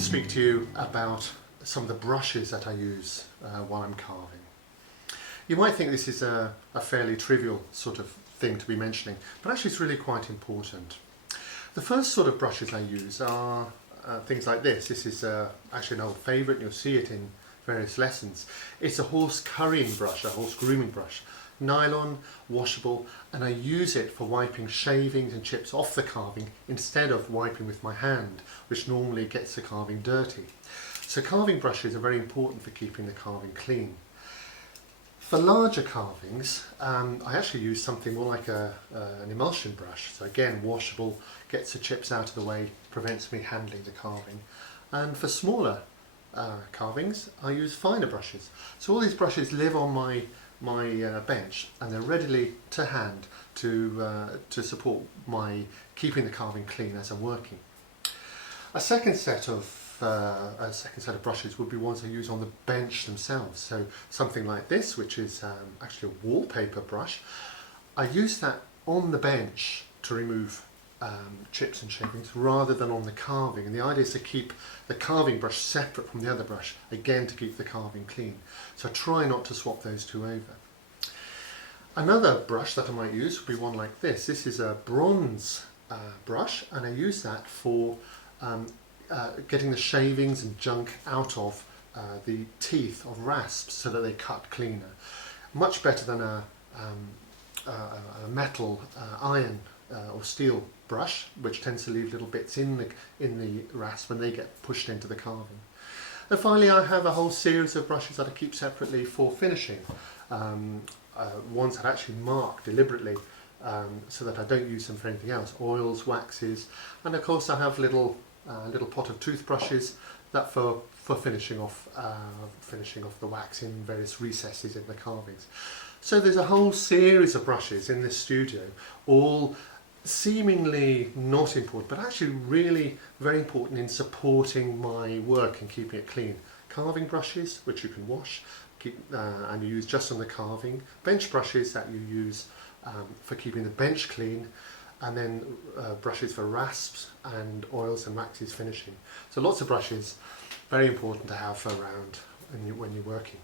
speak to you about some of the brushes that I use while I'm carving. You might think this is a fairly trivial sort of thing to be mentioning, but actually it's really quite important. The first sort of brushes I use are things like this. This is actually an old favourite, and you'll see it in various lessons. It's a horse currying brush, a horse grooming brush. Nylon, washable, and I use it for wiping shavings and chips off the carving instead of wiping with my hand, which normally gets the carving dirty. So carving brushes are very important for keeping the carving clean. For larger carvings, I actually use something more like an emulsion brush. So again, washable, gets the chips out of the way, prevents me handling the carving. And for smaller carvings, I use finer brushes. So all these brushes live on my bench, and they're readily to hand to support my keeping the carving clean as I'm working. A second set of brushes would be ones I use on the bench themselves. So something like this, which is actually a wallpaper brush. I use that on the bench to remove chips and shavings rather than on the carving, and the idea is to keep the carving brush separate from the other brush, again to keep the carving clean. So I try not to swap those two over. Another brush that I might use would be one like this. This is a bronze brush, and I use that for getting the shavings and junk out of the teeth of rasps so that they cut cleaner. Much better than a metal iron or steel brush, which tends to leave little bits in the rasp when they get pushed into the carving. And finally, I have a whole series of brushes that I keep separately for finishing. Ones that I actually mark deliberately so that I don't use them for anything else. Oils, waxes, and of course I have little pot of toothbrushes that for finishing off the wax in various recesses in the carvings. So there's a whole series of brushes in this studio, all seemingly not important, but actually really very important in supporting my work and keeping it clean. Carving brushes, which you can wash and you use just on the carving. Bench brushes that you use for keeping the bench clean, and then brushes for rasps and oils and waxes finishing. So lots of brushes, very important to have around when you're working.